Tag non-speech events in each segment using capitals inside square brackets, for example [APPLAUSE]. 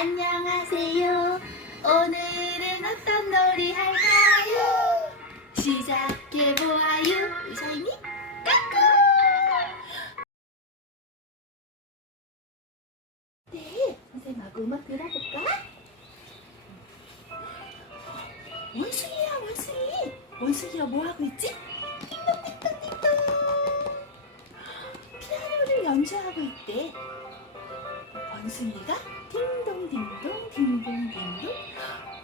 안녕하세요. 오늘은 어떤 놀이 할까요? 시작해보아요. 샤이니 까꿍! 네, 선생님하고 음악 들어볼까? 원숭이야, 원숭이. 원숭이가 뭐하고 있지? 띵동띵동띵동. 피아노를 연주하고 있대. 원숭이가 딩동딩동 딩동딩동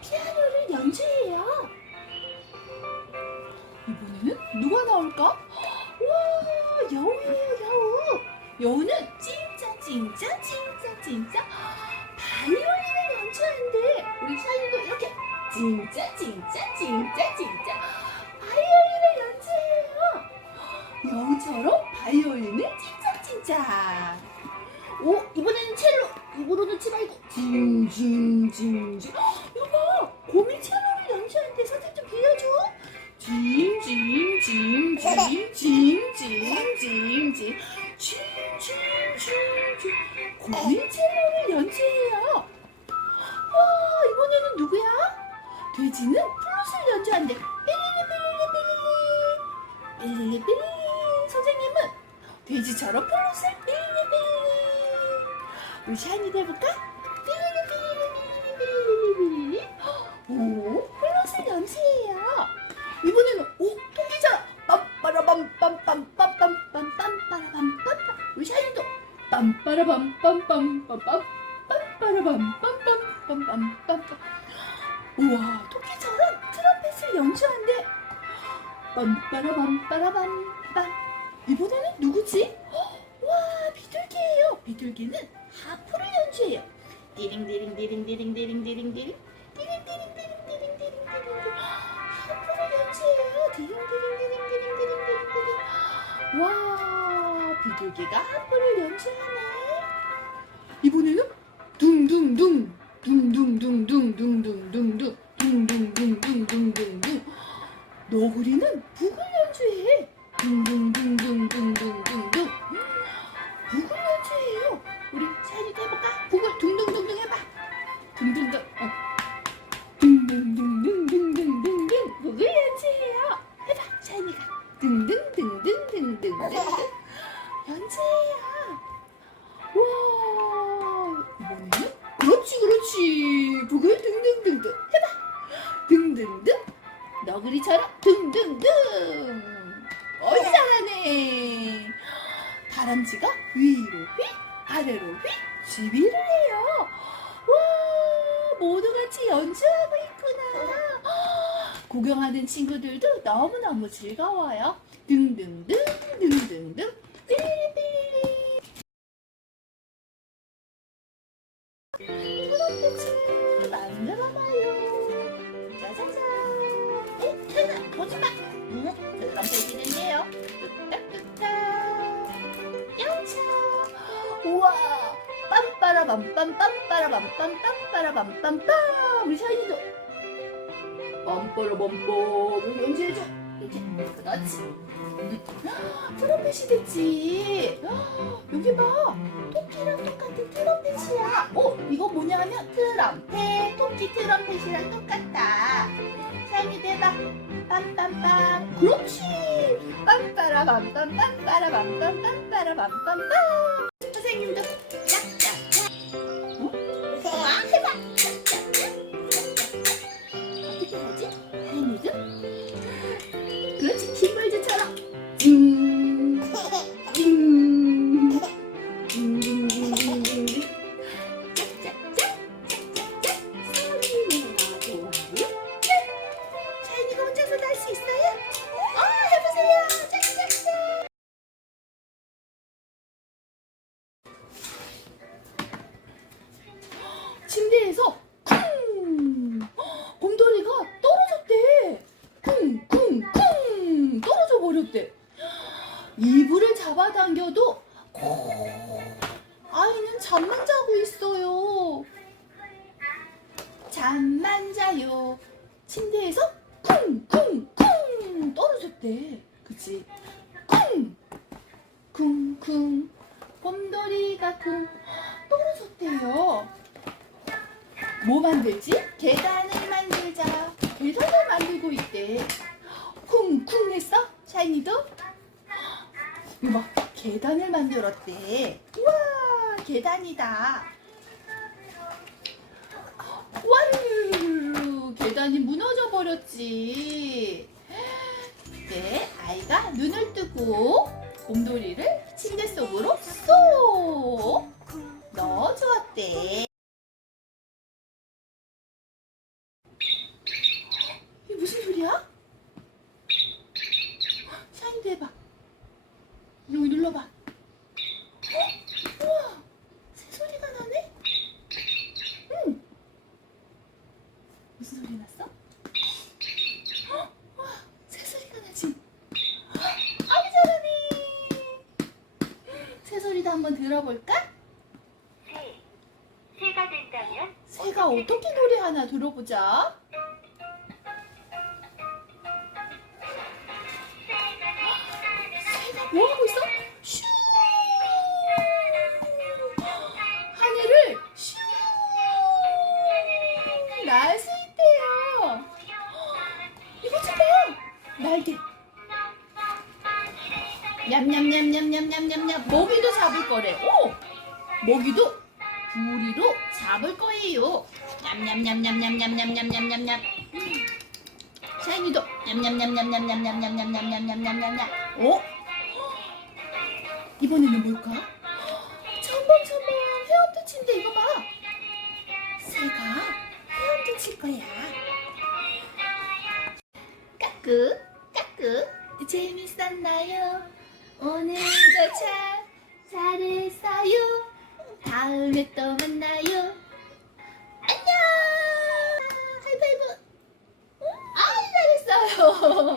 피아노를 연주해요. 이번에는 누가 나올까? [GASPS] 와 여우예요 여우. 여우는 진짜 진짜 진짜 진짜 바이올린을 연주한대. 우리 샤이도 이렇게 진짜 진짜 진짜 진짜 바이올린을 연주해요. [GASPS] 여우처럼 바이올린을 진짜 진짜. 오 이번에는 첼로 넣지 말고 징징징징. 이거 봐. 곰이 첼로를 연주하는데 선생 좀 빌려줘. 징징징징징징징징징. 징징징징. 곰이 첼로를 연주해요. 와 이번에는 누구야? 돼지는 플룻을 연주한대 삐리리 삐리리 삐리리. 삐리리 삐리리 선생님은 돼지처럼 플룻을 삐리리 삐리리. 우리 샤이니도 해볼까? 이번에는 오 토끼처럼 빰빠라밤빰빰빰빰빰빰빰빰빰 우리 샤이니도 빰빠라밤빰빰빰빰 빰빠라밤빰빰빰빰빰빰 우와 토끼처럼 트럼펫을 연주한대 빰빠라밤빠라밤빰 이번에는 누구지? 헉, 와 비둘기예요 비둘기는 하프를 연주해요 띠링띠링띠링띠링띠링띠링띠링 띠링띠링띠링띠링띠링띠링 연주해요 띠링띠링띠링띠링띠링띠링. 와 비둘기가 하프를 연주하네. 이번에는 둥둥둥 둥둥둥둥둥둥둥둥 둥둥둥둥둥둥둥 너구리는 북을 연주해. 둥둥둥둥둥둥둥둥 둥둥둥 너구리처럼 둥둥둥. 어이 잘하네. 다람쥐가 위로 휙 아래로 휙 지휘를 해요. 와 모두 같이 연주하고 있구나. 구경하는 친구들도 너무너무 즐거워요. 등등등 등등등 빠라밤 빰빰빠라밤 빰빰 빠라밤 빰빰. 우리 샤이니도. 빰빠라밤빰 연주해줘. 이렇게 그렇지. 트럼펫이 됐지. 여기 봐. 토끼랑 똑같은 트럼펫이야. 어 이거 뭐냐 하면 트럼펫. 토끼 트럼펫이랑 똑같다 샤이니도 해봐 빰빰빰. 그렇지. 빰빠라밤 빰빰 빠라밤 빰빰 빠라밤 빰빰 버렸대. 이불을 잡아당겨도 아이는 잠만 자고 있어요. 잠만 자요. 침대에서 쿵쿵쿵 떨어졌대. 그치? 쿵! 쿵쿵 곰돌이가 쿵 떨어졌대요. 뭐 만들지? 계단을 만들자. 계단을 만들고 있대. 쿵쿵 했어? 샤이니도? 이거 봐. 계단을 만들었대. 우와, 계단이다. 와르르 계단이 무너져 버렸지. 네, 아이가 눈을 뜨고 곰돌이를 침대 속으로 쏙 넣어 주었대. 이게 무슨 소리야? 샤인도 해봐. 여기 눌러봐. 어? 우와, 새 소리가 나네? 응. 무슨 소리 났어? 헉, 와, 새 소리가 나지? 아이 잘하네. 새 소리도 한번 들어볼까? 새. 새가 된다면 새가 어떻게 노래하나 들어보자. 새가 뭐 하고 있어? 냠냠냠냠냠냠냠냠. 먹이도 잡을 거래. 오. 먹이도 부리로 잡을 거예요. 냠냠냠냠냠냠냠냠냠냠냠. 샤이니도 냠냠냠냠냠냠냠냠냠냠냠냠냠. 어? 이번에는 뭘까? 첨벙첨벙 헤엄도 친대 이거 봐. 새가 헤엄도 칠 거야. 까끄 까끄 재밌었나요? 오늘도 참 잘했어요. 다음에 또 만나요. 안녕. 하이파이브. 아 잘했어요.